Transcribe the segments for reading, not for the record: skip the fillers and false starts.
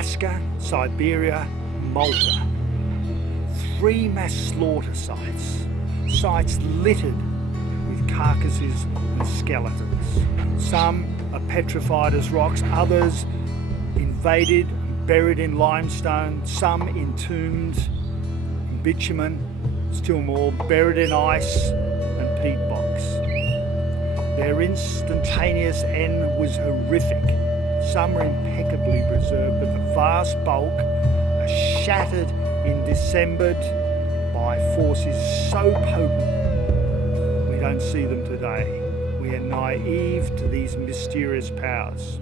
Alaska, Siberia, Malta. 3 mass slaughter sites, sites littered with carcasses and skeletons. Some are petrified as rocks, others invaded, buried in limestone, some entombed in bitumen, still more buried in ice and peat box. Their instantaneous end was horrific. Some are impeccably preserved, but the vast bulk are shattered and dismembered by forces so potent we don't see them today. We are naive to these mysterious powers.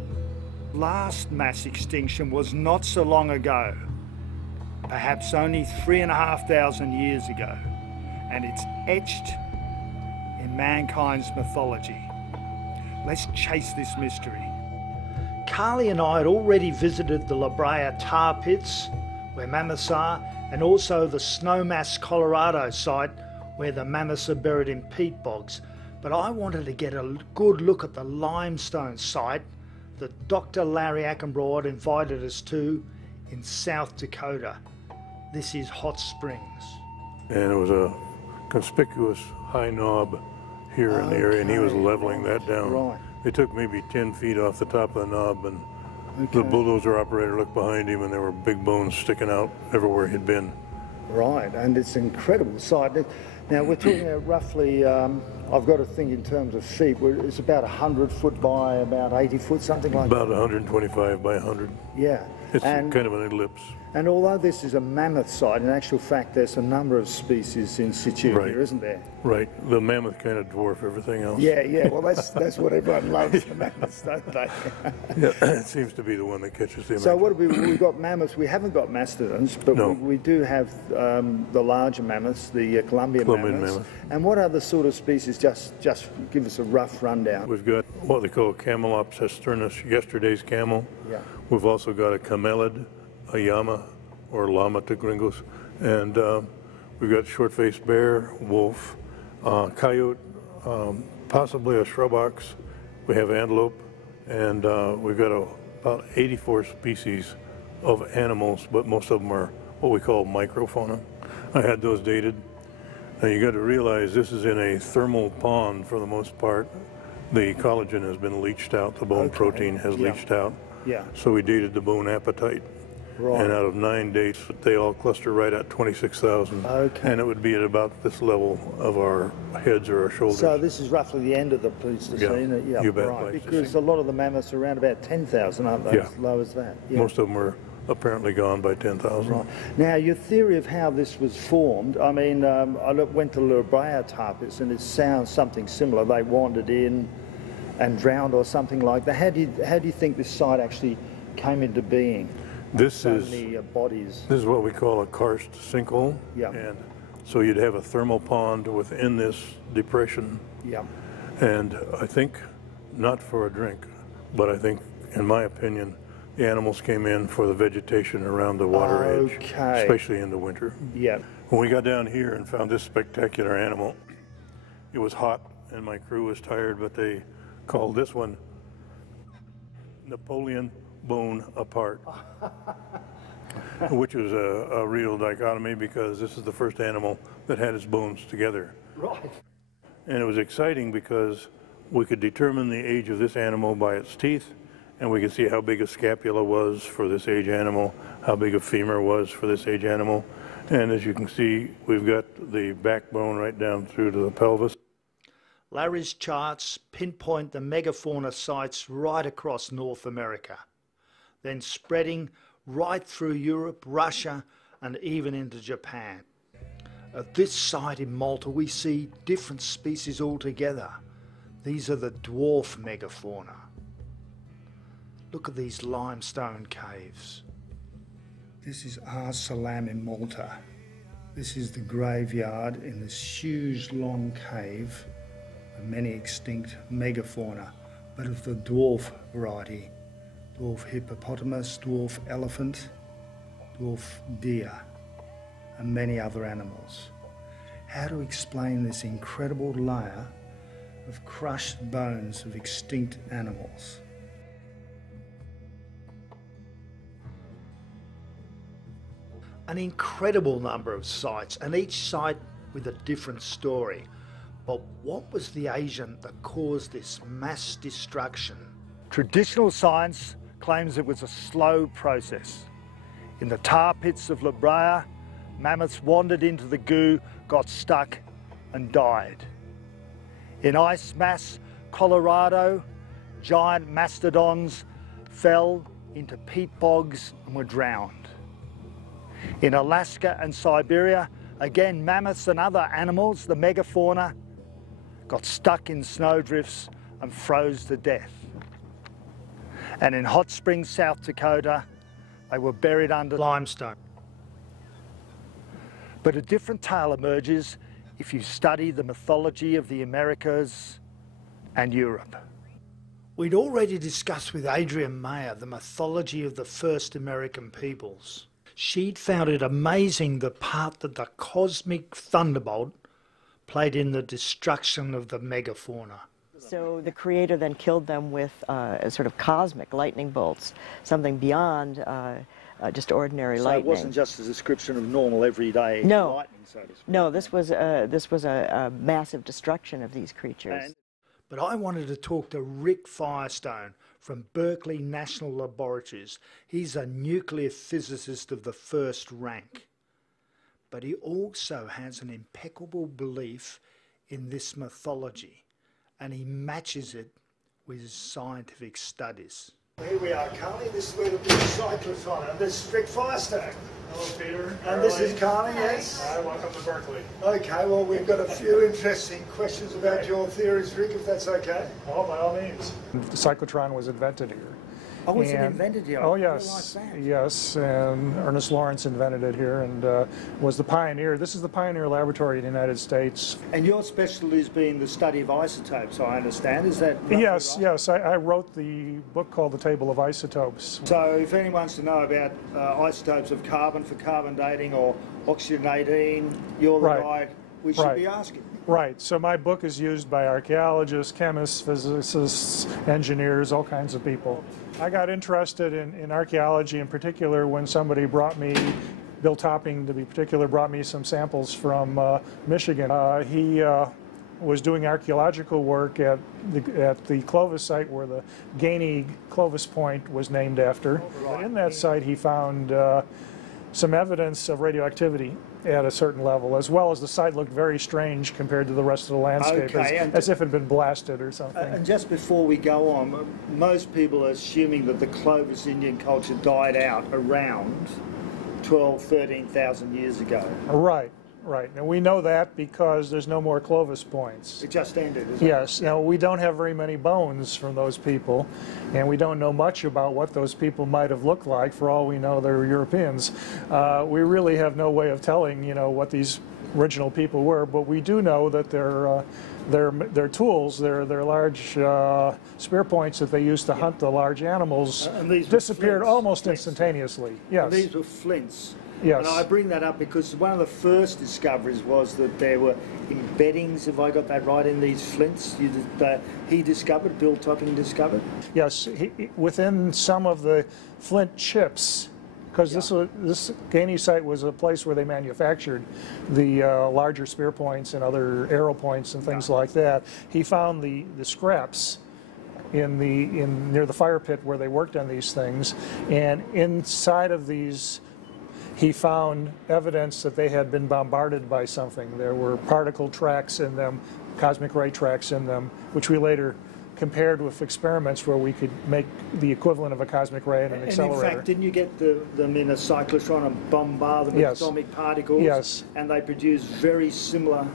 Last mass extinction was not so long ago, perhaps only 3,500 years ago, and it's etched in mankind's mythology. Let's chase this mystery. Carly and I had already visited the La Brea tar pits, where mammoths are, and also the Snowmass, Colorado site, where the mammoths are buried in peat bogs. But I wanted to get a good look at the limestone site that Dr. Larry Ackenbroad invited us to in South Dakota. This is Hot Springs. And it was a conspicuous high knob here in the area, and he was leveling that down. Right. They took maybe 10 feet off the top of the knob, and the bulldozer operator looked behind him, and there were big bones sticking out everywhere he'd been. Right, and it's an incredible site. Now we're talking about roughly, I've got to think in terms of feet, it's about 100 foot by about 80 foot, something like that. About 125 by 100. Yeah. It's kind of an ellipse. And although this is a mammoth site, in actual fact there's a number of species in situ here, isn't there? Right. The mammoth kind of dwarf everything else. Yeah, well that's what everyone loves, the mammoths, don't they? Yeah, it seems to be the one that catches the So what have we've got mammoths, we haven't got mastodons, but we do have the larger mammoths, the Columbian mammoths. And what other sort of species, just give us a rough rundown. We've got what they call Camelops hesternus, yesterday's camel. Yeah. We've also got a camelid, a llama, or llama to gringos, and we've got short-faced bear, wolf, coyote, possibly a shrub ox. We have antelope, and we've got about 84 species of animals, but most of them are what we call microfauna. I had those dated. Now you got to realize this is in a thermal pond for the most part. The collagen has been leached out, the bone protein has leached out. Yeah. So we dated the bone appetite. Right. And out of 9 dates, they all cluster right at 26,000. Okay. And it would be at about this level of our heads or our shoulders. So this is roughly the end of the Pleistocene? Yeah, you bet. Right, because a lot of the mammoths are around about 10,000, aren't they? As low as that. Yeah. Most of them are apparently gone by 10,000. Right. Now, your theory of how this was formed, I mean, I went to La Brea tar pits, and it sounds something similar. They wandered in and drowned or something like that. How do you think this site actually came into being? This is bodies. This is what we call a karst sinkhole. Yeah. And so you'd have a thermal pond within this depression. Yeah. And I think, not for a drink, but I think, in my opinion, the animals came in for the vegetation around the water edge, especially in the winter. Yeah. When we got down here and found this spectacular animal, it was hot and my crew was tired, but they called this one Napoleon Bone Apart, which was a real dichotomy because this is the first animal that had its bones together. Right. And it was exciting because we could determine the age of this animal by its teeth, and we could see how big a scapula was for this age animal, how big a femur was for this age animal. And as you can see, we've got the backbone right down through to the pelvis. Larry's charts pinpoint the megafauna sites right across North America, then spreading right through Europe, Russia, and even into Japan. At this site in Malta, we see different species altogether. These are the dwarf megafauna. Look at these limestone caves. This is Ar Salam in Malta. This is the graveyard in this huge long cave of many extinct megafauna, but of the dwarf variety. Dwarf hippopotamus, dwarf elephant, dwarf deer, and many other animals. How to explain this incredible layer of crushed bones of extinct animals? An incredible number of sites, and each site with a different story. But what was the agent that caused this mass destruction? Traditional science claims it was a slow process. In the tar pits of La Brea, mammoths wandered into the goo, got stuck and died. In ice mass Colorado, giant mastodons fell into peat bogs and were drowned. In Alaska and Siberia, again mammoths and other animals, the megafauna, got stuck in snowdrifts and froze to death. And in Hot Springs, South Dakota, they were buried under limestone. But a different tale emerges if you study the mythology of the Americas and Europe. We'd already discussed with Adrienne Mayer the mythology of the first American peoples. She'd found it amazing the part that the cosmic thunderbolt played in the destruction of the megafauna. So the Creator then killed them with sort of cosmic lightning bolts, something beyond just ordinary lightning. So it wasn't just a description of normal everyday lightning, so to speak. No, this was a massive destruction of these creatures. But I wanted to talk to Rick Firestone from Berkeley National Laboratories. He's a nuclear physicist of the first rank. But he also has an impeccable belief in this mythology, and he matches it with his scientific studies. Here we are, Carly. This is where the big cyclotron, and this is Rick Firestone. Hello, Peter. And this is Carly, yes? Hi, welcome to Berkeley. Okay, well, we've got a few interesting questions about your theories, Rick, if that's okay. Oh, by all means. The cyclotron was invented here. Oh, was it invented here? Oh, yes. Yes, and Ernest Lawrence invented it here and was the pioneer. This is the pioneer laboratory in the United States. And your specialty has been the study of isotopes, I understand. Is that Yes, right? yes. I wrote the book called The Table of Isotopes. So if anyone wants to know about isotopes of carbon for carbon dating or oxygen 18, you're the guy we should be asking. Right. So my book is used by archaeologists, chemists, physicists, engineers, all kinds of people. I got interested in archaeology in particular when somebody brought me, Bill Topping to be particular, brought me some samples from Michigan. He was doing archaeological work at the Clovis site where the Gainey Clovis Point was named after. In that site he found some evidence of radioactivity at a certain level, as well as the site looked very strange compared to the rest of the landscape, as if it had been blasted or something. And just before we go on, most people are assuming that the Clovis Indian culture died out around 12, 13,000 years ago. Right. Right. And we know that because there's no more Clovis points. It just ended, isn't it? Yes. Now, we don't have very many bones from those people, and we don't know much about what those people might have looked like. For all we know, they're Europeans. We really have no way of telling, what these original people were, but we do know that their tools, their large spear points that they used to hunt the large animals, disappeared almost instantaneously. Yes. And these were flints. Yes. And I bring that up because one of the first discoveries was that there were embeddings, if I got that right, in these flints he discovered, Bill Topping discovered? Yes, within some of the flint chips, because this Gainey site was a place where they manufactured the larger spear points and other arrow points and things like that. He found the scraps near the fire pit where they worked on these things, and inside of these he found evidence that they had been bombarded by something. There were particle tracks in them, cosmic ray tracks in them, which we later compared with experiments where we could make the equivalent of a cosmic ray in an accelerator. And in fact, didn't you get them in a cyclotron and bombard them with atomic particles? Yes. And they produce very similar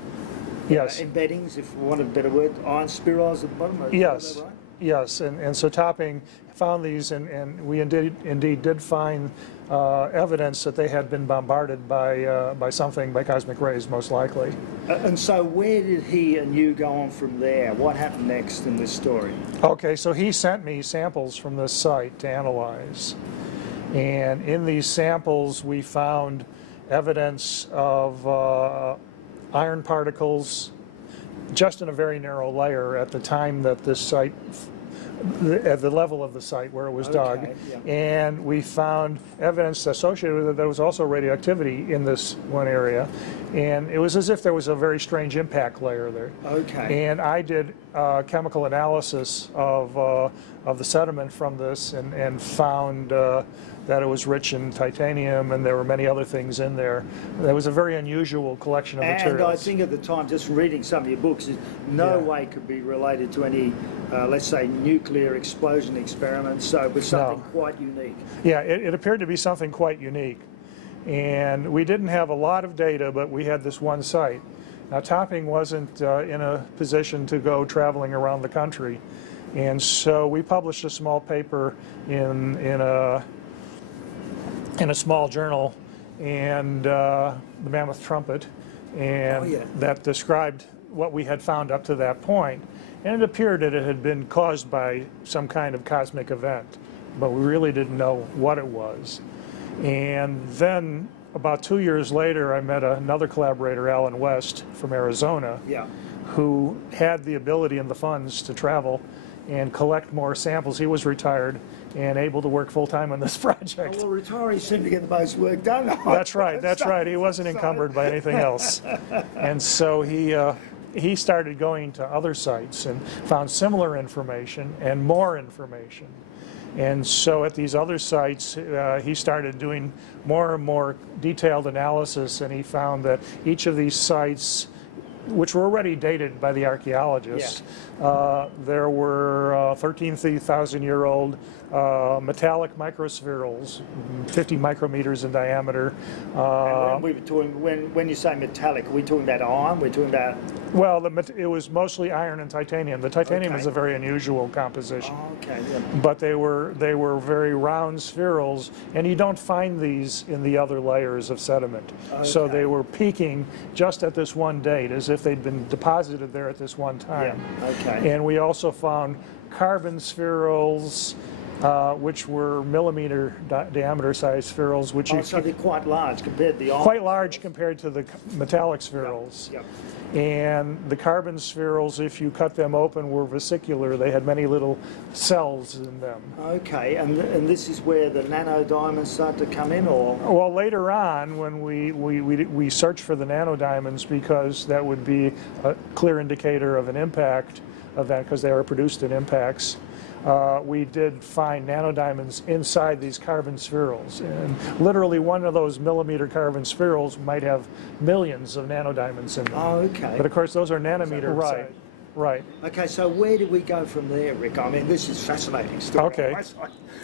embeddings, if we want a better word, iron spirals at the bottom? Yes. Right? Yes, and so Topping found these, and we indeed did find evidence that they had been bombarded by something, by cosmic rays, most likely. And so where did he and you go on from there? What happened next in this story? Okay, so he sent me samples from this site to analyze. And in these samples we found evidence of iron particles just in a very narrow layer at the time that this site at the level of the site where it was dug, and we found evidence associated with it that there was also radioactivity in this one area, and it was as if there was a very strange impact layer there. Okay. And I did chemical analysis of the sediment from this, and found that it was rich in titanium, and there were many other things in there. There was a very unusual collection of materials. And I think at the time, just reading some of your books, it no way could be related to any, let's say, nuclear explosion experiments, so it was something quite unique. Yeah, it appeared to be something quite unique. And we didn't have a lot of data, but we had this one site. Now, Topping wasn't in a position to go traveling around the country, and so we published a small paper in a small journal, and the Mammoth Trumpet, and that described what we had found up to that point. And it appeared that it had been caused by some kind of cosmic event, but we really didn't know what it was. And then about 2 years later, I met another collaborator, Alan West from Arizona, who had the ability and the funds to travel and collect more samples. He was retired and able to work full-time on this project. Well, retirees seem to get the most work done. That's right, that's right. He wasn't encumbered by anything else. And so he started going to other sites and found similar information and more information. And so at these other sites, he started doing more and more detailed analysis, and he found that each of these sites, which were already dated by the archaeologists, there were 13,000-year-old metallic microspherules, 50 micrometers in diameter. And when you say metallic, are we talking about iron? We're talking about... Well, it was mostly iron and titanium. The titanium is a very unusual composition. But they were very round spherules, and you don't find these in the other layers of sediment. So they were peaking just at this one date, as if they'd been deposited there at this one time. And we also found carbon spherules, which were millimeter diameter size spherules, which so they're quite large compared to the iron. Quite large compared to the metallic spherules. And the carbon spherules, if you cut them open, were vesicular. They had many little cells in them. Okay, and this is where the nanodiamonds start to come in, or? Well, later on, when we searched for the nanodiamonds, because that would be a clear indicator of an impact event, because they were produced in impacts. We did find nanodiamonds inside these carbon spherules, and literally one of those millimeter carbon spherules might have millions of nanodiamonds in them. But of course those are nanometer. Right. Okay, so where did we go from there, Rick? I mean, this is fascinating stuff.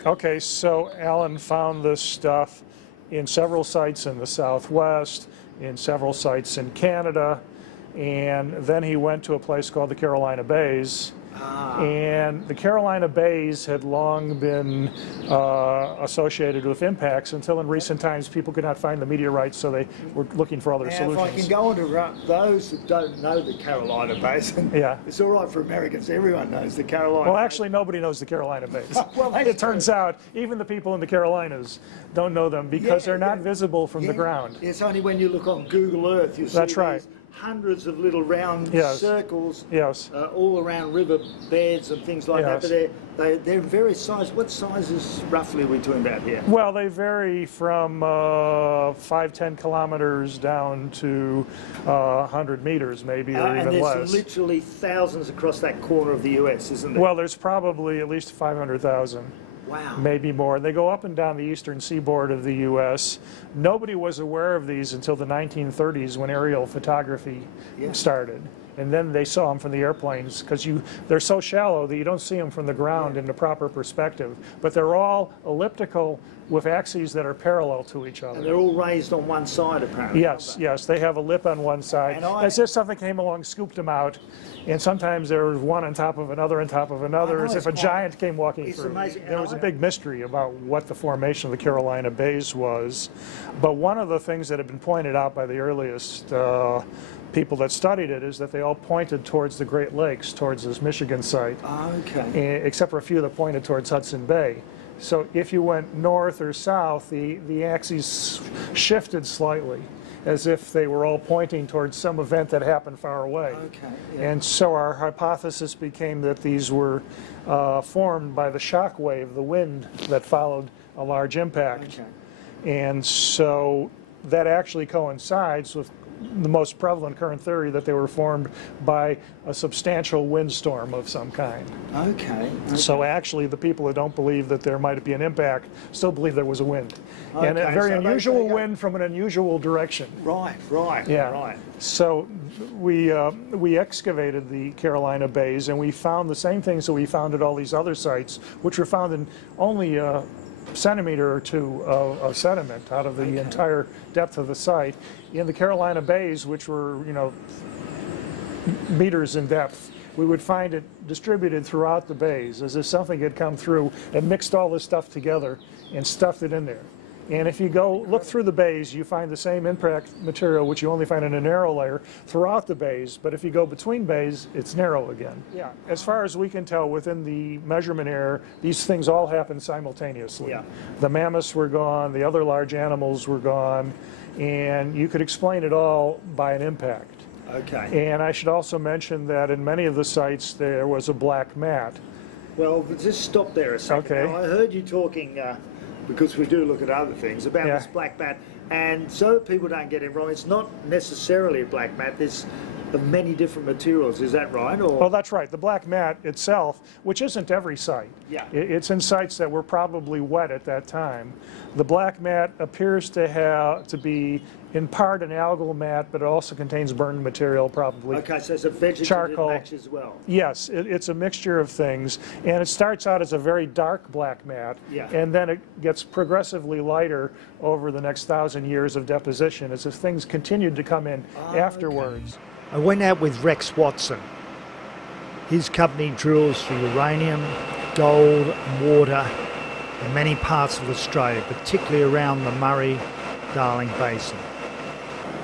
Okay, so Alan found this stuff in several sites in the Southwest, in several sites in Canada, and then he went to a place called the Carolina Bays. And the Carolina Bays had long been associated with impacts until in recent times people could not find the meteorites, so they were looking for other solutions. If I can go on to those who don't know the Carolina Basin, it's all right for Americans. Everyone knows the Carolina. Well, actually, nobody knows the Carolina Bays. It turns out even the people in the Carolinas don't know them because they're not visible from the ground. It's only when you look on Google Earth you see hundreds of little round circles all around river beds and things like that, but they're various sizes. What sizes roughly are we talking about here? Well, they vary from 5-10 kilometers down to 100 meters maybe, or even less. And there's literally thousands across that corner of the US, isn't there? Well, there's probably at least 500,000. Wow. Maybe more. They go up and down the eastern seaboard of the U.S. Nobody was aware of these until the 1930s when aerial photography started. And then they saw them from the airplanes because they're so shallow that you don't see them from the ground in the proper perspective. But they're all elliptical with axes that are parallel to each other. And they're all raised on one side, apparently. Yes. They have a lip on one side. As if something came along, scooped them out. And sometimes there was one on top of another on top of another, as if a giant came walking through. Amazing. There was a big mystery about what the formation of the Carolina Bays was. But one of the things that had been pointed out by the earliest people that studied it is that they all pointed towards the Great Lakes, towards this Michigan site, except for a few that pointed towards Hudson Bay. So if you went north or south, the axes shifted slightly. as if they were all pointing towards some event that happened far away. Okay. Yeah. And so our hypothesis became that these were formed by the shock wave, the wind that followed a large impact. Okay. And so that actually coincides with the most prevalent current theory that they were formed by a substantial windstorm of some kind. Okay. So actually the people who don't believe that there might be an impact still believe there was a wind. And a Okay, very so unusual they go- wind from an unusual direction. Right. Right. Yeah. Right. So we excavated the Carolina bays and we found the same things that we found at all these other sites, which were found in only a centimeter or two of sediment out of the entire depth of the site. In the Carolina bays, which were, you know, meters in depth, we would find it distributed throughout the bays as if something had come through and mixed all this stuff together and stuffed it in there. And if you go look through the bays, you find the same impact material, which you only find in a narrow layer, throughout the bays. But if you go between bays, it's narrow again. Yeah. As far as we can tell, within the measurement area, these things all happened simultaneously. Yeah. The mammoths were gone, the other large animals were gone, and you could explain it all by an impact. Okay. And I should also mention that in many of the sites there was a black mat. Well, just stop there a second. Okay. Now, I heard you talking, because we do look at other things, about Yeah. this black mat. And so that people don't get it wrong, it's not necessarily a black mat. There's many different materials. Is that right? Or Well, that's right. The black mat itself, which isn't every site. Yeah. It's in sites that were probably wet at that time. The black mat appears to be in part an algal mat, but it also contains burned material, probably. Okay, so it's a vegetative Charcoal. match as well. Yes, it's a mixture of things, and it starts out as a very dark black mat, Yeah. and then it gets progressively lighter over the next 1,000 years of deposition as if things continued to come in afterwards. I went out with Rex Watson. His company drills for uranium, gold, water in many parts of Australia, particularly around the Murray-Darling Basin.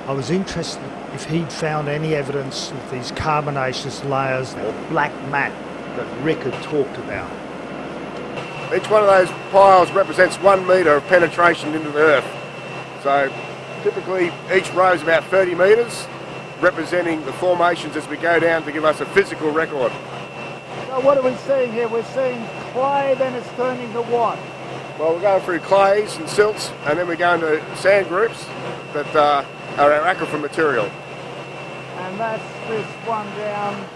I was interested if he'd found any evidence of these carbonaceous layers or black mat that Rick had talked about. Each one of those piles represents 1 metre of penetration into the earth. So typically each row is about 30 metres, representing the formations as we go down to give us a physical record. So what are we seeing here? We're seeing clay, then it's turning to what? Well, we're going through clays and silts, and then we're going to sand groups that are our aquifer material. And that's this one down.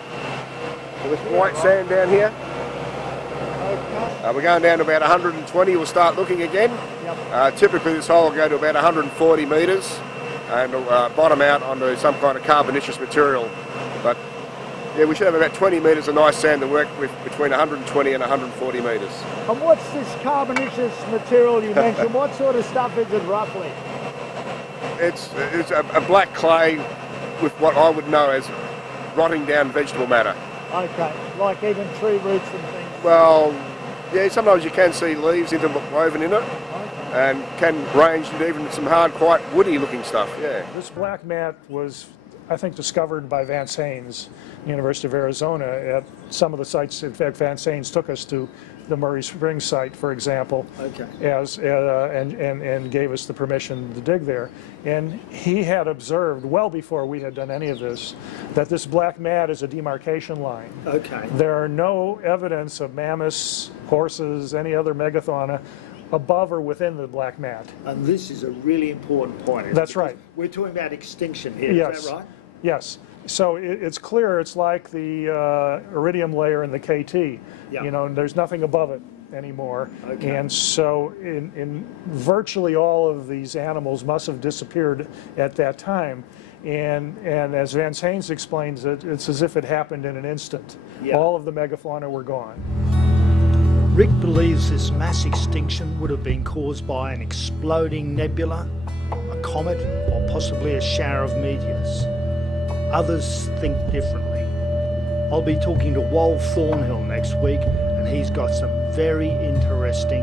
So this white sand down here, Okay. we're going down to about 120, we'll start looking again. Yep. Typically this hole will go to about 140 metres and bottom out onto some kind of carbonaceous material. But yeah, we should have about 20 metres of nice sand to work with between 120 and 140 metres. And what's this carbonaceous material you mentioned? What sort of stuff is it roughly? It's a black clay with what I would know as rotting down vegetable matter. Okay, like even tree roots and things. Well, yeah, sometimes you can see leaves interwoven in it, and can range into even some hard, quite woody looking stuff, yeah. This black mat was, I think, discovered by Vance Haynes, University of Arizona, at some of the sites. In fact, Vance Haynes took us to the Murray Springs site, for example, Okay. and gave us the permission to dig there. And he had observed, well before we had done any of this, that this black mat is a demarcation line. Okay. There are no evidence of mammoths, horses, any other megafauna above or within the black mat. And this is a really important point. isn't That's it? right. We're talking about extinction here, Yes. is that right? Yes. So it's clear it's like the iridium layer in the KT. Yeah. You know, and there's nothing above it anymore. Okay. And so in virtually all of these animals must have disappeared at that time. And as Vance Haynes explains it, it's as if it happened in an instant. Yeah. All of the megafauna were gone. Rick believes this mass extinction would have been caused by an exploding nebula, a comet, or possibly a shower of meteors. Others think differently. I'll be talking to Wal Thornhill next week, and he's got some very interesting